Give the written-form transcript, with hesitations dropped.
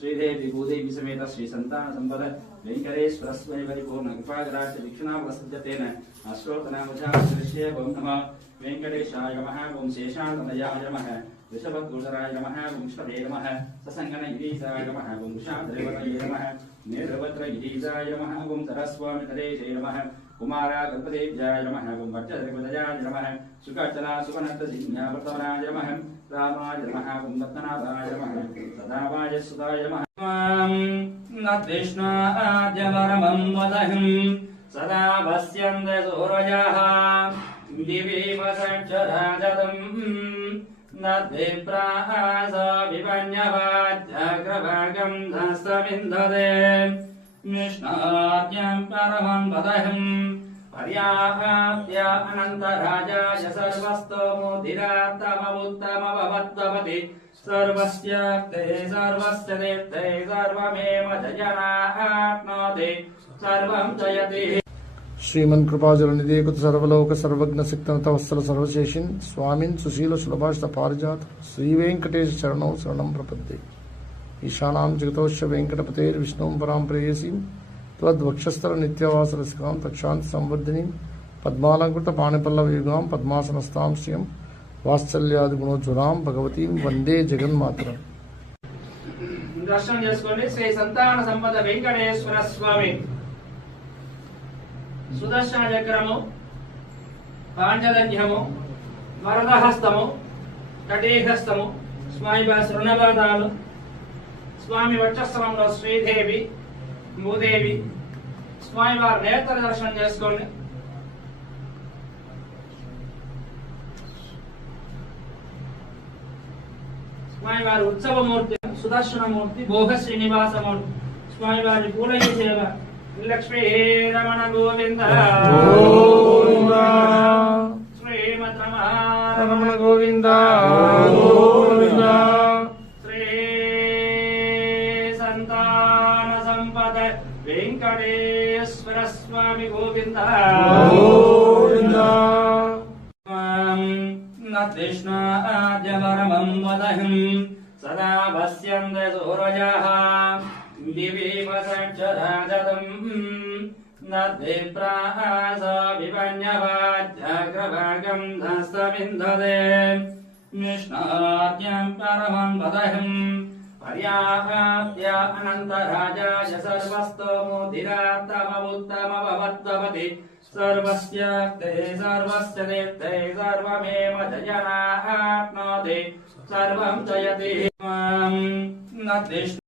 श्रीदेवी भूदेवी समेत श्री संतान संपद वेंकटेश्वर स्वामी परिपूर्ण कृपाग्राह्य दीक्षिणावसद्यतेन अश्रोतनामजाश्रय ओम नमः वेंकटेशाय नमः ओम शेषान्तमयाय नमः वृषभदूषराय नमः ओम विष्णवे नमः ससंगनगिरीशाय नमः ओम शान्तदेवतये नमः नेत्रवत्रगिरीशाय नमः ओम सरस्वामी तदेशे नमः कुमारा गणपतेभ्याय नमः ओम भट्टधर्मदयाय नमः सुकाचला सुकनत्तसिंहावर्तमनाय नमः रामाय नमः ओम पद्मनाभाय नमः सदावाय सुदाय नमः नद्विष्णाद्यवरमं वदहं सदा वस्यन्ते सूरजः दिवि वसक्षराजतम् नद्विप्रास विपन्यवाद्यग्रभागं धस्तमिन्धते विष्णाद्यं परमं वदहं पर्याप्य अनन्तराजाय सर्वस्तोमुदिरात्तममुत्तमभवद्भवति सर्वस्य ते सर्वस्य देवते सर्वमेव जयनाप्नोति सर्वं जयति श्रीमन कृपाजल निधि कुत सर्वलोक सर्वज्ञ सिक्तनत वत्सल सर्वशेषिन स्वामिन सुशील सुलभाषित पारिजात श्री वेंकटेश शरणौ शरणं प्रपद्ये ईशानां जगतोश्च वेंकटपतेर् विष्णुं परां प्रेयसीं त्वद्वक्षस्थल नित्यवास रसिकां तक्षान्ति संवर्धिनीं पद्मालंकृत पाणिपल्लवयुगां पद्मासनस्तां श्रियं वात्सल्यादि गुणोज्ज्वलां भगवतीं वंदे जगन्मातरम्। दर्शन చేసుకోండి శ్రీ సంతాన సంపద వెంకటేశ్వర స్వామి సుదర్శన చక్రము పాంచజన్యము వరదహస్తము కటీహస్తము స్వామి వారి శరణపాదాలు స్వామి వక్షస్థలంలో శ్రీదేవి భూదేవి స్వామి వారి నేత్ర దర్శనం చేసుకోండి స్వామి వారి ఉత్సవమూర్తి సుదర్శనమూర్తి భోగ శ్రీనివాసమూర్తి స్వామి వారి పూలయ సేవ लक्ष्मी रमण गोविंद श्रीमद रमण गोविंद श्री संतान संपद वेंकटेश्वर स्वामी गोविंद नद्विष्णाद्यवरमं वदहं सदा वस्यन्ते सूरजः दिवि वसक्षराजतम् नद्विप्रास विपन्यवाद्यग्रभागं धस्तमिन्धते विष्णाद्यं परमं वदहं पर्याप्य अनन्तराजाय सर्वस्तोमुदिरात्तममुत्तमभवद्भवति सर्वस्य ते सर्वस्य देवते सर्वमेव जयनाप्नोति सर्वं जयति